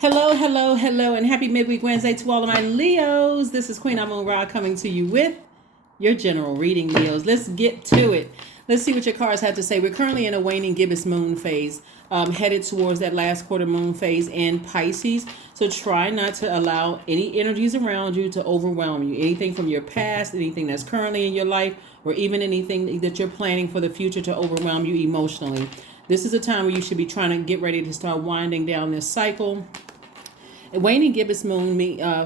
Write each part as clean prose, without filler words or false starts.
Hello, hello, hello, and happy midweek Wednesday to all of my Leos. This is Queen Amun Ra coming to you with your general reading, Leos. Let's get to it. Let's see what your cards have to say. We're currently in a waning gibbous moon phase, headed towards that last quarter moon phase in Pisces. So try not to allow any energies around you to overwhelm you. Anything from your past, anything that's currently in your life, or even anything that you're planning for the future to overwhelm you emotionally. This is a time where you should be trying to get ready to start winding down this cycle. Waning gibbous moon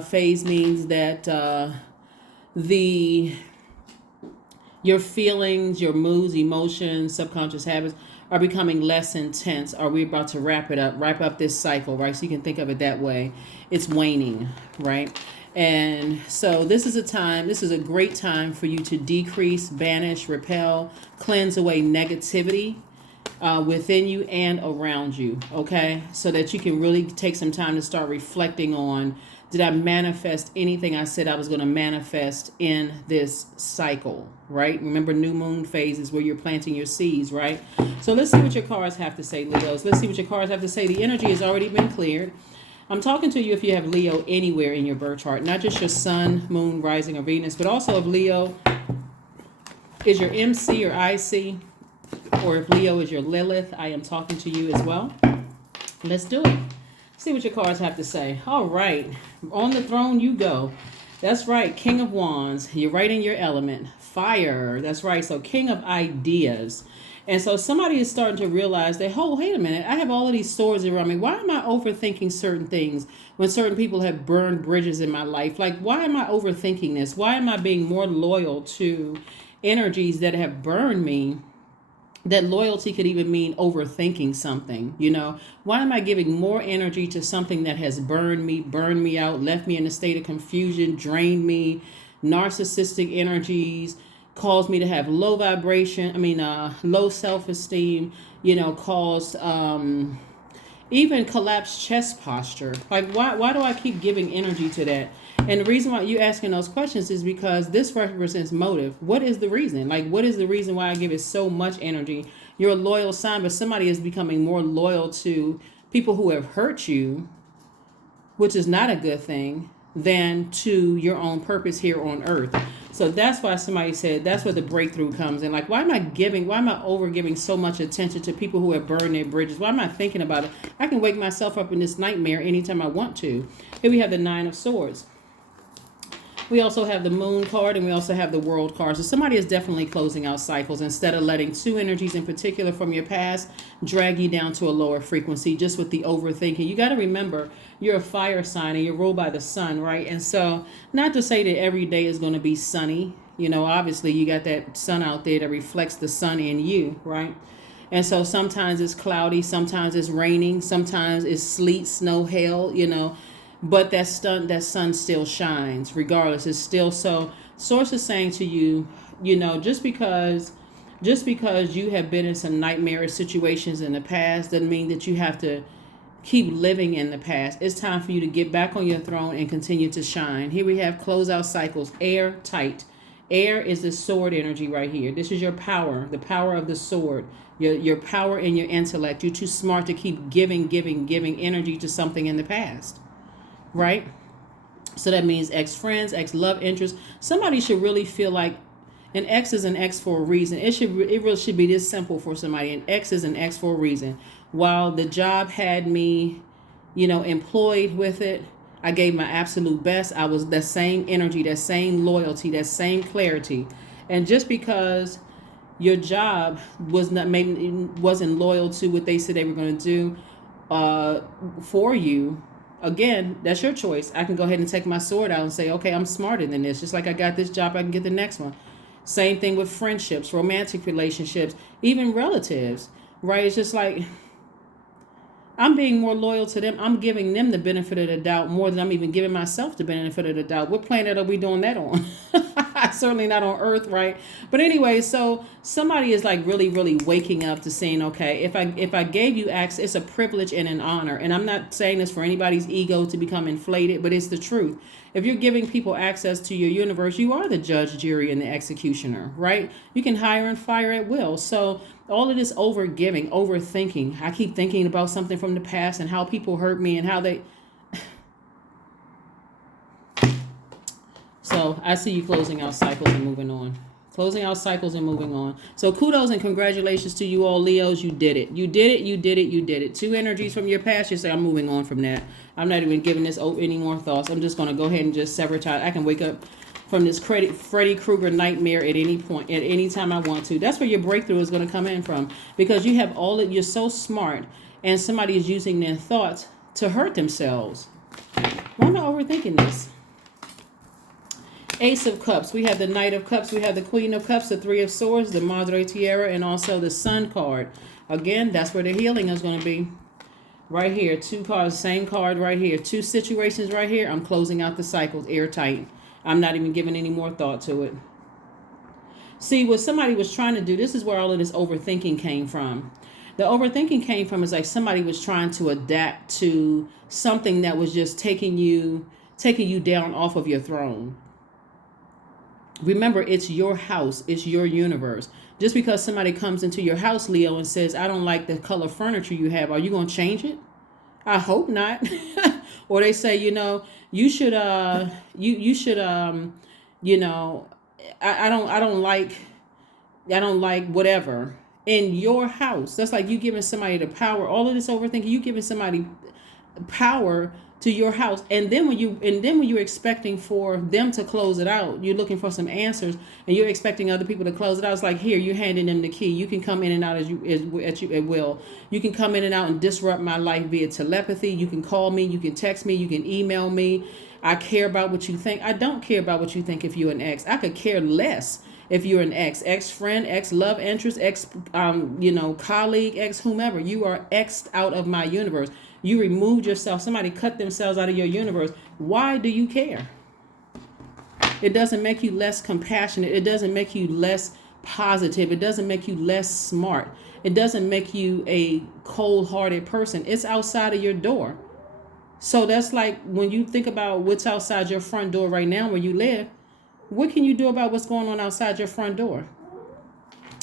phase means that your feelings, your moods, emotions, subconscious habits are becoming less intense. Are we about to wrap up this cycle, right? So you can think of it that way. It's waning, right? And so this is a great time for you to decrease, banish, repel, cleanse away negativity within you and around you, okay? So that you can really take some time to start reflecting on, did I manifest anything I said I was going to manifest in this cycle, right? Remember, new moon phase is where you're planting your seeds, right? So let's see what your cards have to say, Leos. Let's see what your cards have to say. The energy has already been cleared. I'm talking to you if you have Leo anywhere in your birth chart, not just your sun, moon, rising, or Venus, but also if Leo is your MC or IC, or if Leo is your Lilith. I am talking to you as well. Let's do it. See what your cards have to say. All right. On the throne you go. That's right. King of Wands. You're right in your element. Fire. That's right. So King of Ideas. And so somebody is starting to realize that, oh, wait a minute. I have all of these swords around me. Why am I overthinking certain things when certain people have burned bridges in my life? Like, why am I overthinking this? Why am I being more loyal to energies that have burned me? That loyalty could even mean overthinking something, Why am I giving more energy to something that has burned me out, left me in a state of confusion, drained me, narcissistic energies, caused me to have low low self-esteem, caused even collapsed chest posture. Like, why do I keep giving energy to that? And the reason why you asking those questions is because this represents motive. What is the reason? Like, what is the reason why I give it so much energy? You're a loyal sign, but somebody is becoming more loyal to people who have hurt you, which is not a good thing, than to your own purpose here on earth. So that's why somebody said that's where the breakthrough comes in. Like, why am I over giving so much attention to people who have burned their bridges? Why am I thinking about it? I can wake myself up in this nightmare anytime I want to. Here we have the Nine of Swords. We also have the Moon card, and we also have the World card. So somebody is definitely closing out cycles instead of letting two energies in particular from your past drag you down to a lower frequency just with the overthinking. You got to remember, you're a fire sign and you're ruled by the sun, right? And so not to say that every day is going to be sunny. Obviously you got that sun out there that reflects the sun in you, right? And so sometimes it's cloudy, sometimes it's raining, sometimes it's sleet, snow, hail, but that sun still shines regardless. It's still so. Source is saying to you, just because you have been in some nightmarish situations in the past doesn't mean that you have to keep living in the past. It's time for you to get back on your throne and continue to shine. Here we have closeout cycles, air tight. Air is the sword energy right here. This is your power, the power of the sword, your power and your intellect. You're too smart to keep giving energy to something in the past. Right? So that means ex-friends, ex-love interest. Somebody should really feel like an ex is an ex for a reason. It really should be this simple for somebody. An ex is an ex for a reason. While the job had me, employed with it, I gave my absolute best. I was that same energy, that same loyalty, that same clarity. And just because your job wasn't loyal to what they said they were going to do for you, again, that's your choice. I can go ahead and take my sword out and say, okay, I'm smarter than this. Just like I got this job, I can get the next one. Same thing with friendships, romantic relationships, even relatives, right? It's just like, I'm being more loyal to them. I'm giving them the benefit of the doubt more than I'm even giving myself the benefit of the doubt. What planet are we doing that on? Certainly not on Earth, right? But anyway, so somebody is like really, really waking up to saying, okay, if I gave you access, it's a privilege and an honor. And I'm not saying this for anybody's ego to become inflated, but it's the truth. If you're giving people access to your universe, you are the judge, jury, and the executioner, right? You can hire and fire at will. So all of this over giving, overthinking, I keep thinking about something from the past and how people hurt me and how they, So I see you closing out cycles and moving on. Closing out cycles and moving on. So kudos and congratulations to you all, Leos. You did it. You did it. You did it. You did it. Two energies from your past. You say, I'm moving on from that. I'm not even giving this any more thoughts. I'm just going to go ahead and just sever ties. I can wake up from this Freddy Krueger nightmare at any point, at any time I want to. That's where your breakthrough is going to come in from, because you have all that. You're so smart, and somebody is using their thoughts to hurt themselves. Why am I overthinking this? Ace of Cups. We have the Knight of Cups. We have the Queen of Cups, the Three of Swords, the Madre Tierra, and also the Sun card. Again, that's where the healing is going to be. Right here. Two cards, same card right here. Two situations right here. I'm closing out the cycles airtight. I'm not even giving any more thought to it. See, what somebody was trying to do, this is where all of this overthinking came from. The overthinking came from is like somebody was trying to adapt to something that was just taking you down off of your throne. Remember, it's your house. It's your universe. Just because somebody comes into your house, Leo, and says, I don't like the color furniture you have, are you going to change it? I hope not. Or they say, you should, I don't like whatever in your house. That's like you giving somebody the power. All of this overthinking, you giving somebody power to your house, and then when you're expecting for them to close it out, you're looking for some answers, and you're expecting other people to close it out. It's like, here, you're handing them the key. You can come in and out at will. You can come in and out and disrupt my life via telepathy. You can call me. You can text me. You can email me. I care about what you think. I don't care about what you think if you're an ex. I could care less if you're an ex-friend, ex-love interest, colleague, ex-whomever. You are X'd out of my universe. You removed yourself. Somebody cut themselves out of your universe. Why do you care? It doesn't make you less compassionate. It doesn't make you less positive. It doesn't make you less smart. It doesn't make you a cold-hearted person. It's outside of your door. So that's like when you think about what's outside your front door right now where you live, what can you do about what's going on outside your front door?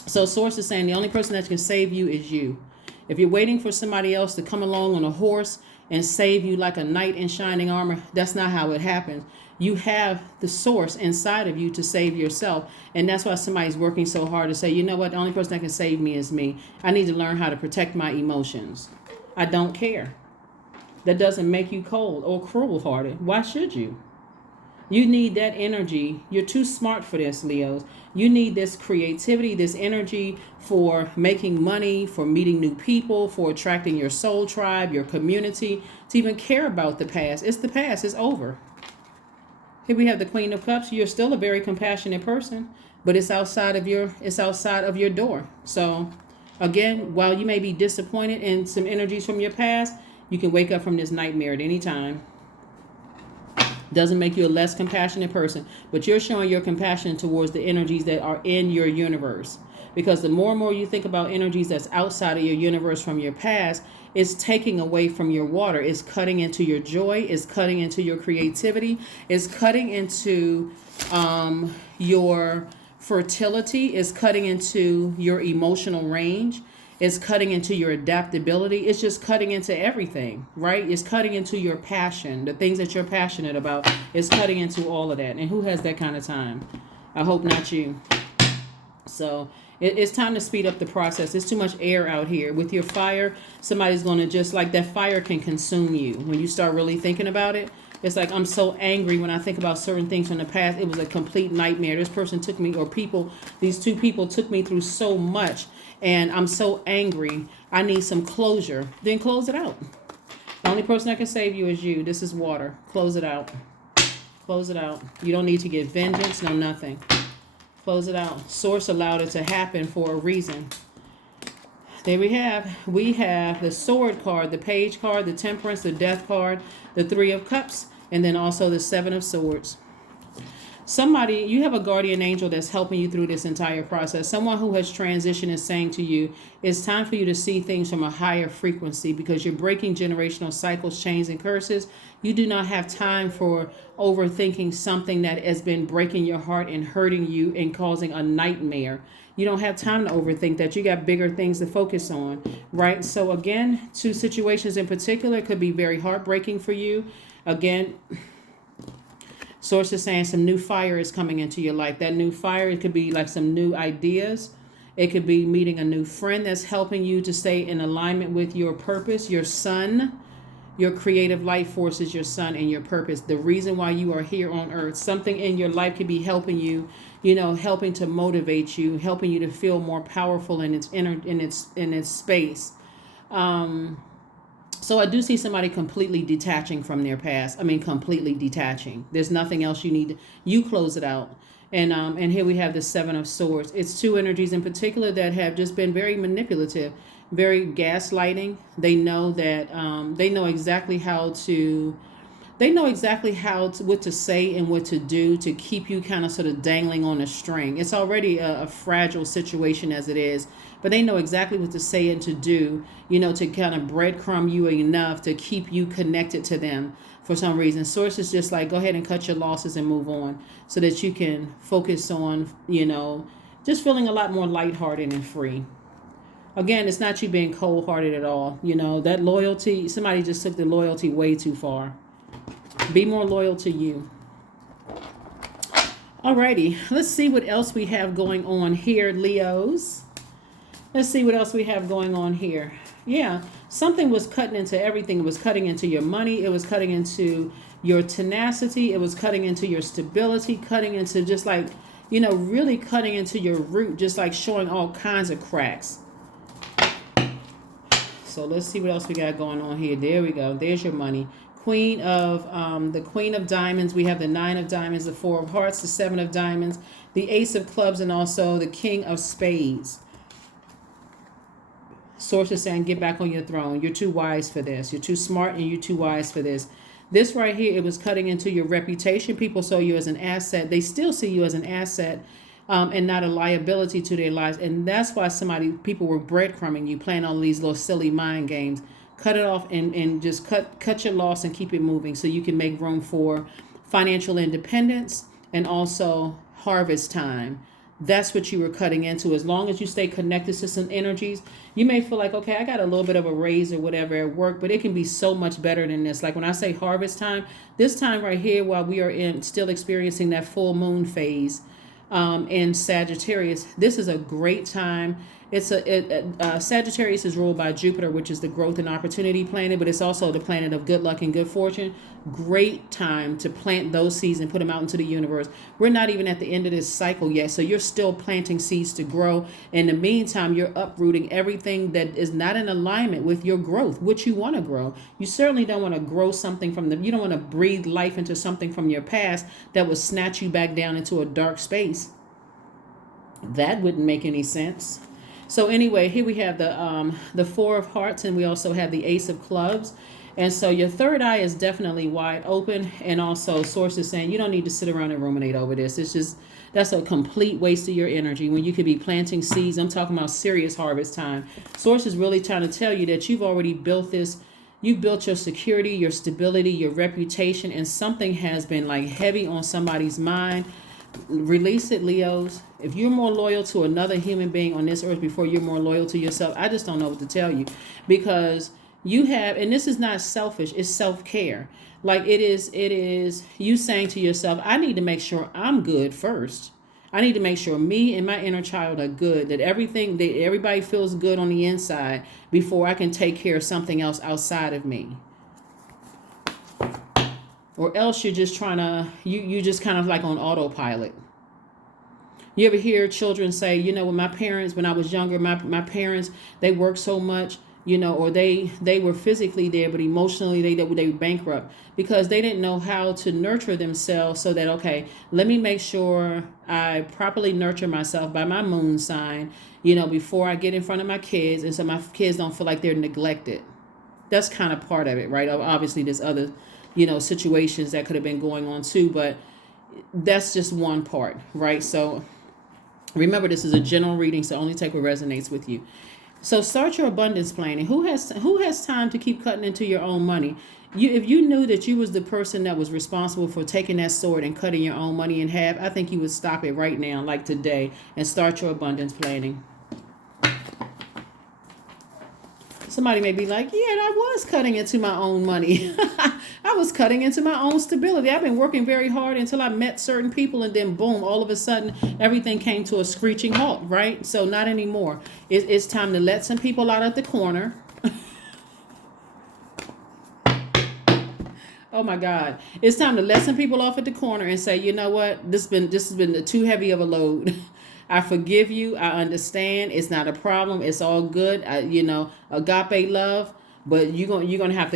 So Source is saying the only person that can save you is you. If you're waiting for somebody else to come along on a horse and save you like a knight in shining armor, that's not how it happens. You have the source inside of you to save yourself. And that's why somebody's working so hard to say, you know what, the only person that can save me is me. I need to learn how to protect my emotions. I don't care. That doesn't make you cold or cruel-hearted. Why should you? You need that energy. You're too smart for this, Leos. You need this creativity, this energy for making money, for meeting new people, for attracting your soul tribe, your community, to even care about the past. It's the past. It's over. Here we have the Queen of Cups. You're still a very compassionate person, but it's outside of your door. So again, while you may be disappointed in some energies from your past, you can wake up from this nightmare at any time. Doesn't make you a less compassionate person, but you're showing your compassion towards the energies that are in your universe. Because the more and more you think about energies that's outside of your universe from your past, it's taking away from your water. It's cutting into your joy. It's cutting into your creativity. It's cutting into your fertility. It's cutting into your emotional range. It's cutting into your adaptability. It's just cutting into everything, right? It's cutting into your passion, the things that you're passionate about. It's cutting into all of that. And who has that kind of time? I hope not you. So it's time to speed up the process. There's too much air out here. With your fire, somebody's going to just like that fire can consume you. When you start really thinking about it, it's like I'm so angry when I think about certain things from the past. It was a complete nightmare. This person took me, or these two people took me through so much. And I'm so angry. I need some closure. Then close it out. The only person that can save you is you. This is water. Close it out. Close it out. You don't need to get vengeance. No, nothing. Close it out. Source allowed it to happen for a reason. There we have. We have the Sword card, the Page card, the Temperance, the Death card, the Three of Cups, and then also the Seven of Swords. Somebody, you have a guardian angel that's helping you through this entire process. Someone who has transitioned is saying to you, it's time for you to see things from a higher frequency because you're breaking generational cycles, chains, and curses. You do not have time for overthinking something that has been breaking your heart and hurting you and causing a nightmare. You don't have time to overthink that. You got bigger things to focus on, right? So again, two situations in particular could be very heartbreaking for you. Again, Source is saying some new fire is coming into your life. That new fire, it could be like some new ideas. It could be meeting a new friend that's helping you to stay in alignment with your purpose, your sun, your creative life force is your sun and your purpose. The reason why you are here on earth. Something in your life could be helping you, helping to motivate you, helping you to feel more powerful in its space. So I do see somebody completely detaching from their past. I mean, completely detaching. There's nothing else you need. You close it out. And here we have the Seven of Swords. It's two energies in particular that have just been very manipulative, very gaslighting. They know that they know exactly what to say and what to do to keep you kind of sort of dangling on a string. It's already a fragile situation as it is, but they know exactly what to say and to do, to kind of breadcrumb you enough to keep you connected to them for some reason. Source is just like, go ahead and cut your losses and move on so that you can focus on, just feeling a lot more lighthearted and free. Again, it's not you being cold-hearted at all. That loyalty, somebody just took the loyalty way too far. Be more loyal to you. Alrighty, let's see what else we have going on here, Leos. Let's see what else we have going on here. Yeah, something was cutting into everything. It was cutting into your money. It was cutting into your tenacity. It was cutting into your stability, cutting into just like, really cutting into your root, just like showing all kinds of cracks. So let's see what else we got going on here. There we go. There's your money. The Queen of Diamonds. We have the Nine of Diamonds, the Four of Hearts, the Seven of Diamonds, the Ace of Clubs, and also the King of Spades. Source is saying, get back on your throne. You're too wise for this. You're too smart and you're too wise for this. This right here, it was cutting into your reputation. People saw you as an asset. They still see you as an asset. And not a liability to their lives. And that's why people were breadcrumbing you, playing all these little silly mind games. Cut it off and just cut your loss and keep it moving so you can make room for financial independence and also harvest time. That's what you were cutting into. As long as you stay connected to some energies, you may feel like, okay, I got a little bit of a raise or whatever at work, but it can be so much better than this. Like when I say harvest time, this time right here, while we are still experiencing that full moon phase, in Sagittarius, this is a great time. Sagittarius is ruled by Jupiter, which is the growth and opportunity planet, but it's also the planet of good luck and good fortune. Great time to plant those seeds and put them out into the universe. We're not even at the end of this cycle yet, so you're still planting seeds to grow. In the meantime, you're uprooting everything that is not in alignment with your growth, which you want to grow. You certainly don't want to grow something you don't want to breathe life into something from your past that will snatch you back down into a dark space. That wouldn't make any sense. So anyway, here we have the Four of Hearts, and we also have the Ace of Clubs. And so your third eye is definitely wide open. And also Source is saying you don't need to sit around and ruminate over this. That's a complete waste of your energy when you could be planting seeds. I'm talking about serious harvest time. Source is really trying to tell you that you've already built this. You've built your security, your stability, your reputation, and something has been like heavy on somebody's mind. Release it, Leos. If you're more loyal to another human being on this earth before you're more loyal to yourself, I just don't know what to tell you, because you have, and this is not selfish, it's self-care. Like it is you saying to yourself, I need to make sure I'm good first. I need to make sure me and my inner child are good, that everybody feels good on the inside before I can take care of something else outside of me. Or else you're just trying to, you just kind of like on autopilot. You ever hear children say, when I was younger, my parents, they worked so much, or they were physically there, but emotionally they were bankrupt because they didn't know how to nurture themselves so that, okay, let me make sure I properly nurture myself by my moon sign, before I get in front of my kids. And so my kids don't feel like they're neglected. That's kind of part of it, right? Obviously there's other situations that could have been going on too, but that's just one part, right? So remember, this is a general reading, so only take what resonates with you. So start your abundance planning. Who has time to keep cutting into your own money? If you knew that you was the person that was responsible for taking that sword and cutting your own money in half, I think you would stop it right now, like today, and start your abundance planning. Somebody may be like, yeah, I was cutting into my own money. I was cutting into my own stability. I've been working very hard until I met certain people, and then boom, all of a sudden, everything came to a screeching halt, right? So not anymore. It's time to let some people out at the corner. Oh my God. It's time to let some people off at the corner and say, you know what? This has been too heavy of a load. I forgive you. I understand. It's not a problem. It's all good. Agape love. But you're gonna have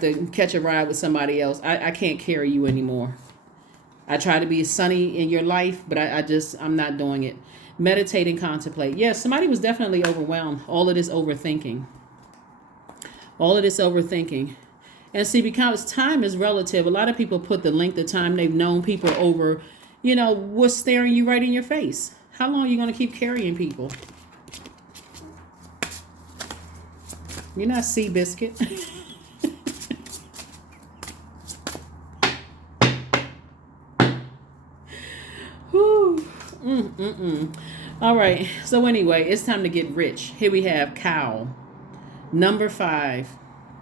to catch a ride with somebody else. I can't carry you anymore. I try to be sunny in your life, but I'm not doing it. Meditate and contemplate. Yes, somebody was definitely overwhelmed. All of this overthinking. All of this overthinking. And see, because time is relative, a lot of people put the length of time they've known people over, what's staring you right in your face. How long are you going to keep carrying people? You're not Seabiscuit. Whew. All right. So anyway, it's time to get rich. Here we have cow. Number 5,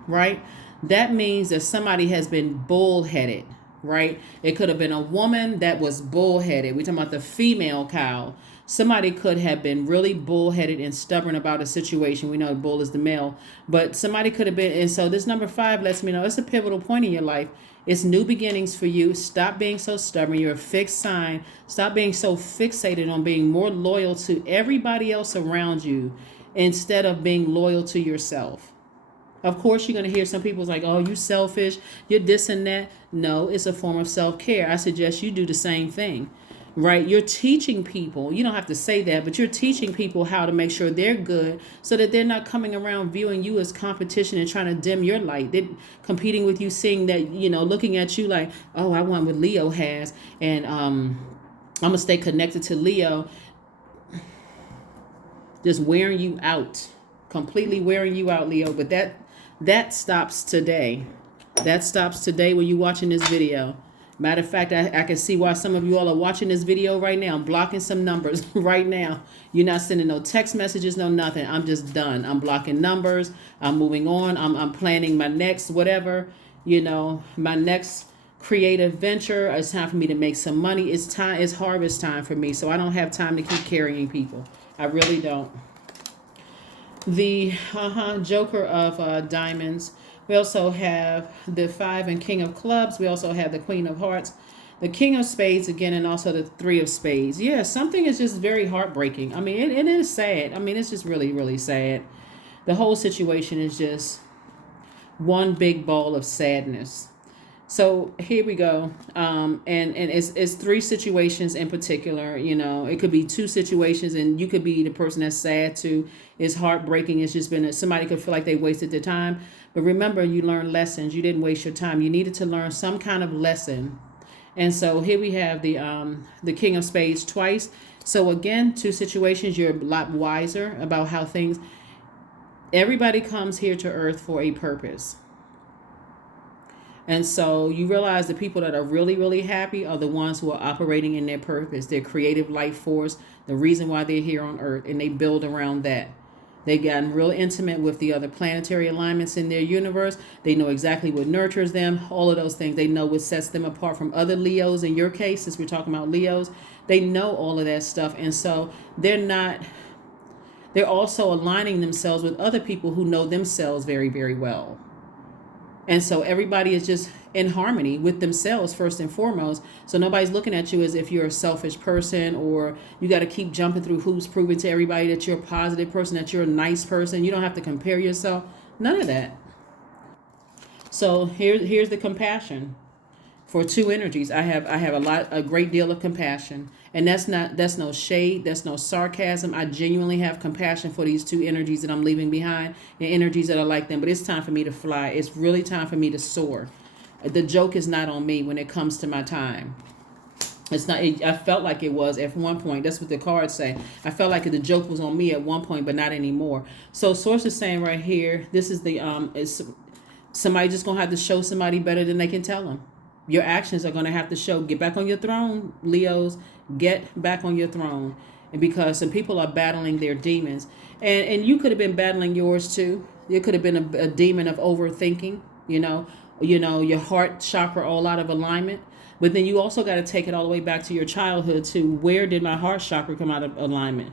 right? That means that somebody has been bullheaded, right? It could have been a woman that was bullheaded. We're talking about the female cow. Somebody could have been really bullheaded and stubborn about a situation. We know the bull is the male, but somebody could have been. And so this number 5 lets me know it's a pivotal point in your life. It's new beginnings for you. Stop being so stubborn. You're a fixed sign. Stop being so fixated on being more loyal to everybody else around you instead of being loyal to yourself. Of course, you're going to hear some people's like, oh, you selfish, you're this and that. No, it's a form of self-care. I suggest you do the same thing, right? You're teaching people, you don't have to say that, but you're teaching people how to make sure they're good so that they're not coming around viewing you as competition and trying to dim your light. They're competing with you, seeing that, looking at you like, oh, I want what Leo has, and I'm going to stay connected to Leo. Just wearing you out, completely wearing you out, Leo. But that stops today. That stops today when you're watching this video. Matter of fact, I can see why some of you all are watching this video right now. I'm blocking some numbers right now. You're not sending no text messages, no nothing. I'm just done. I'm blocking numbers. I'm moving on. I'm planning my next whatever, my next creative venture. It's time for me to make some money. It's harvest time for me. So I don't have time to keep carrying people. I really don't. The Joker of Diamonds. We also have the 5 and King of Clubs. We also have the Queen of Hearts, the King of Spades again, and also the 3 of Spades. Yeah, something is just very heartbreaking. I mean, it is sad. I mean, it's just really, really sad. The whole situation is just one big ball of sadness. So here we go. And it's 3 situations in particular. It could be 2 situations, and you could be the person that's sad too. It's heartbreaking. It's just been somebody could feel like they wasted their time. But remember, you learned lessons. You didn't waste your time. You needed to learn some kind of lesson. And so here we have the King of Spades twice. So again, 2 situations. You're a lot wiser about how things. Everybody comes here to Earth for a purpose. And so you realize the people that are really, really happy are the ones who are operating in their purpose, their creative life force, the reason why they're here on Earth, and they build around that. They've gotten real intimate with the other planetary alignments in their universe. They know exactly what nurtures them, all of those things. They know what sets them apart from other Leos. In your case, since we're talking about Leos, they know all of that stuff. And so they're also aligning themselves with other people who know themselves very, very well. And so everybody is just in harmony with themselves first and foremost. So nobody's looking at you as if you're a selfish person or you got to keep jumping through hoops, proving to everybody that you're a positive person, that you're a nice person. You don't have to compare yourself. None of that. So here's the compassion. For 2 energies, I have a great deal of compassion, and that's no shade, that's no sarcasm. I genuinely have compassion for these 2 energies that I'm leaving behind, and energies that are like them. But it's time for me to fly. It's really time for me to soar. The joke is not on me when it comes to my time. It's not. I felt like it was at one point. That's what the cards say. I felt like the joke was on me at one point, but not anymore. So Source is saying right here, this is it's somebody just gonna have to show somebody better than they can tell them. Your actions are going to have to show. Get back on your throne, Leos. Get back on your throne. And because some people are battling their demons. And you could have been battling yours too. It could have been a demon of overthinking, your heart chakra all out of alignment. But then you also got to take it all the way back to your childhood to where did my heart chakra come out of alignment?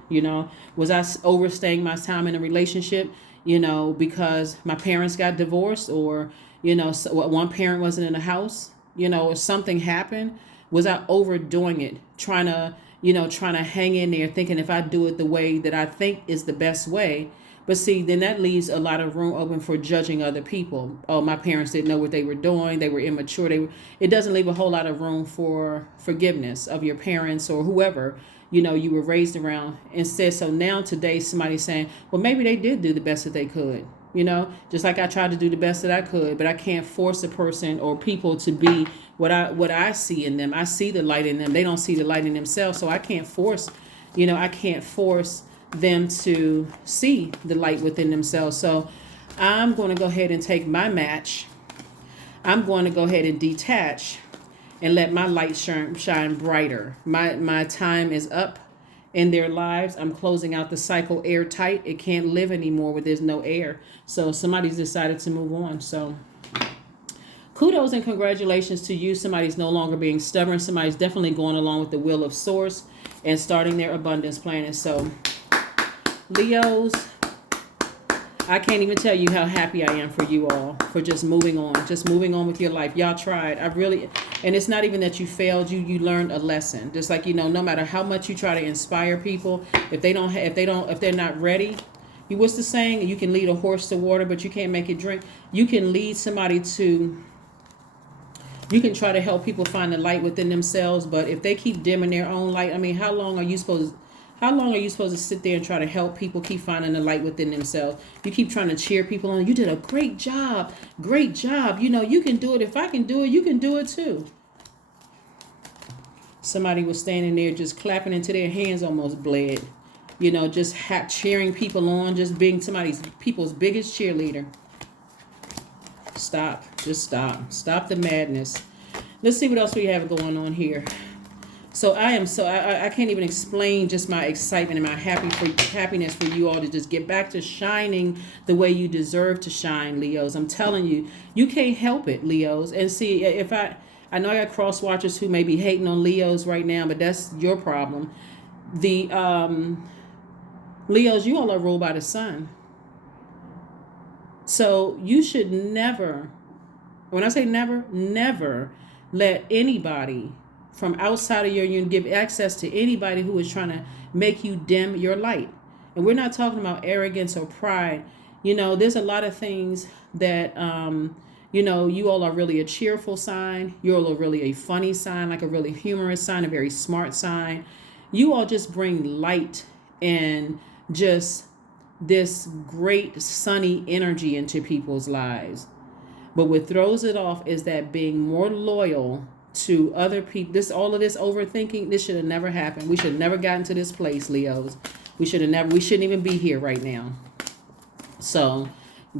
Was I overstaying my time in a relationship, because my parents got divorced, or, one parent wasn't in the house, or something happened? Was I overdoing it, trying to hang in there, thinking if I do it the way that I think is the best way? But see, then that leaves a lot of room open for judging other people. Oh, my parents didn't know what they were doing. They were immature. It doesn't leave a whole lot of room for forgiveness of your parents or whoever, you were raised around. Instead, so now today somebody's saying, well, maybe they did do the best that they could. Just like I tried to do the best that I could, but I can't force a person or people to be what I see in them. I see the light in them. They don't see the light in themselves. So I can't force them to see the light within themselves. So I'm going to go ahead and take my match. I'm going to go ahead and detach and let my light shine brighter. My time is up in their lives. I'm closing out the cycle airtight. It can't live anymore where there's no air. So somebody's decided to move on. So kudos and congratulations to you. Somebody's no longer being stubborn. Somebody's definitely going along with the will of Source and starting their abundance plan. And so Leos, I can't even tell you how happy I am for you all for just moving on with your life. Y'all tried. And it's not even that you failed. You learned a lesson. Just like, no matter how much you try to inspire people, if they're not ready, what's the saying? You can lead a horse to water, but you can't make it drink. You can lead somebody you can try to help people find the light within themselves, but if they keep dimming their own light, how long are you supposed to sit there and try to help people keep finding the light within themselves? You keep trying to cheer people on. You did a great job. Great job. You can do it. If I can do it, you can do it too. Somebody was standing there just clapping until their hands almost bled. Just cheering people on, just being people's biggest cheerleader. Stop. Just stop. Stop the madness. Let's see what else we have going on here. So I can't even explain just my excitement and my happiness for you all to just get back to shining the way you deserve to shine, Leos. I'm telling you, you can't help it, Leos. And see, if I know I got cross watchers who may be hating on Leos right now, but that's your problem. The Leos, you all are ruled by the sun. So you should never, when I say never let anybody from outside of your union give access to anybody who is trying to make you dim your light. And we're not talking about arrogance or pride. There's a lot of things that, you all are really a cheerful sign. You all are really a funny sign, like a really humorous sign, a very smart sign. You all just bring light and just this great sunny energy into people's lives. But what throws it off is that being more loyal to other people. All of this overthinking, this should have never happened. We should have never gotten to this place, Leos. We shouldn't even be here right now. So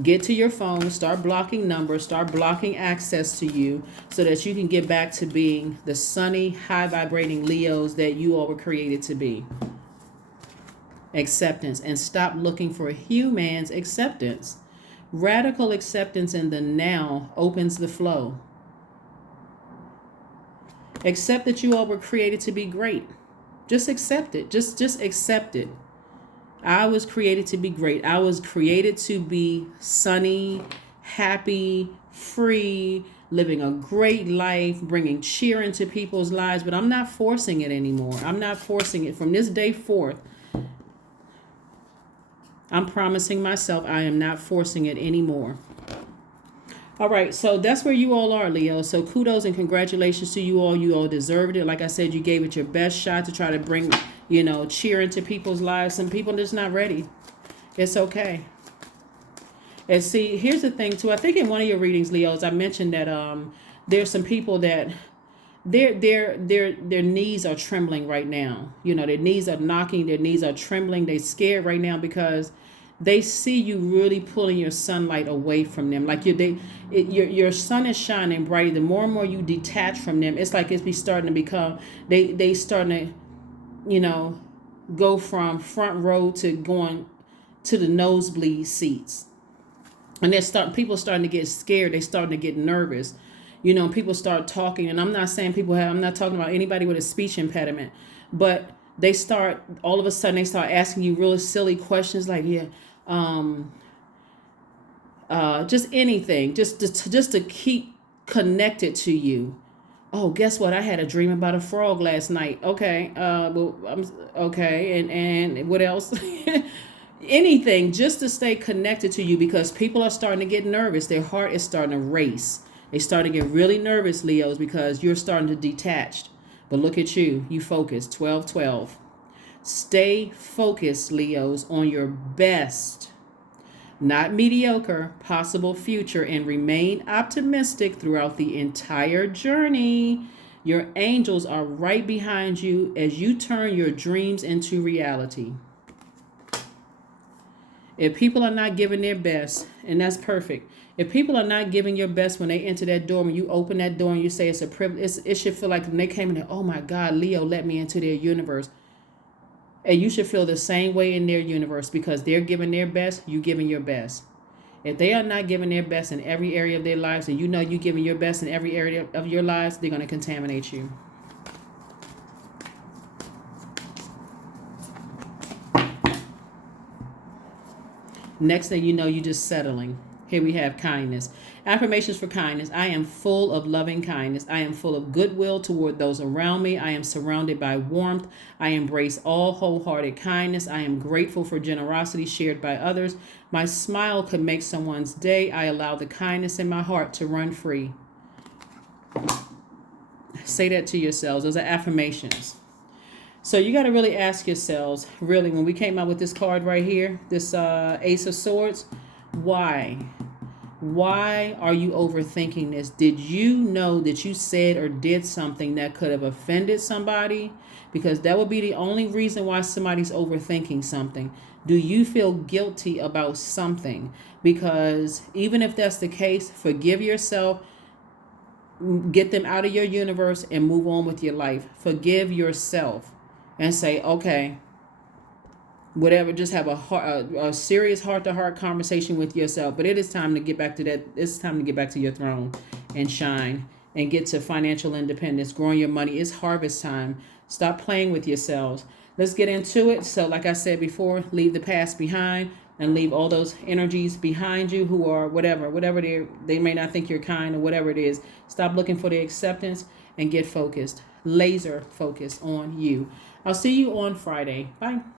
get to your phone, start blocking numbers, start blocking access to you so that you can get back to being the sunny, high vibrating Leos that you all were created to be. Acceptance, and stop looking for humans' acceptance. Radical acceptance in the now opens the flow. Accept that you all were created to be great. Just accept it. Just accept it. I was created to be great. I was created to be sunny, happy, free, living a great life, bringing cheer into people's lives. But I'm not forcing it anymore. I'm not forcing it. From this day forth, I'm promising myself I am not forcing it anymore. All right, so that's where you all are, Leo. So kudos and congratulations to you all. You all deserved it. Like I said, you gave it your best shot to try to bring, cheer into people's lives. Some people are just not ready. It's okay. And see, here's the thing, too. I think in one of your readings, Leos, I mentioned that there's some people that their knees are trembling right now. Their knees are knocking. Their knees are trembling. They're scared right now because they see you really pulling your sunlight away from them. Like your sun is shining bright. The more and more you detach from them, it's like it's starting to become, they starting to, go from front row to going to the nosebleed seats. And people starting to get scared. They starting to get nervous. People start talking, and I'm not saying I'm not talking about anybody with a speech impediment, but they start, all of a sudden, they start asking you really silly questions like, yeah, um, just anything, just to keep connected to you. Oh, guess what? I had a dream about a frog last night. Okay, well, okay, and what else? Anything just to stay connected to you, because people are starting to get nervous. Their heart is starting to race. They start to get really nervous, Leos, because you're starting to detach. But look at you. You focus. 12-12. Stay focused, Leos, on your best, not mediocre, possible future, and remain optimistic throughout the entire journey. Your angels are right behind you as you turn your dreams into reality. If people are not giving their best, and that's perfect. If people are not giving your best when they enter that door, when you open that door and you say it's a privilege, it should feel like when they came in there, oh my God, Leo let me into their universe. And you should feel the same way in their universe, because they're giving their best, you giving your best. If they are not giving their best in every area of their lives, and you giving your best in every area of your lives, they're going to contaminate you. Next thing you know, you're just settling. Here we have kindness. Affirmations for kindness. I am full of loving kindness. I am full of goodwill toward those around me. I am surrounded by warmth. I embrace all wholehearted kindness. I am grateful for generosity shared by others. My smile could make someone's day. I allow the kindness in my heart to run free. Say that to yourselves. Those are affirmations. So you got to really ask yourselves, really, when we came out with this card right here, this Ace of Swords, why? Why are you overthinking this? Did you know that you said or did something that could have offended somebody? Because that would be the only reason why somebody's overthinking something. Do you feel guilty about something? Because even if that's the case, forgive yourself, get them out of your universe, and move on with your life. Forgive yourself and say, okay, whatever, just have a serious heart-to-heart conversation with yourself. But it is time to get back to that. It's time to get back to your throne and shine and get to financial independence, growing your money. It's harvest time. Stop playing with yourselves. Let's get into it. So like I said before, leave the past behind and leave all those energies behind you who are whatever they may not think you're kind or whatever it is. Stop looking for the acceptance and get focused. Laser focus on you. I'll see you on Friday. Bye.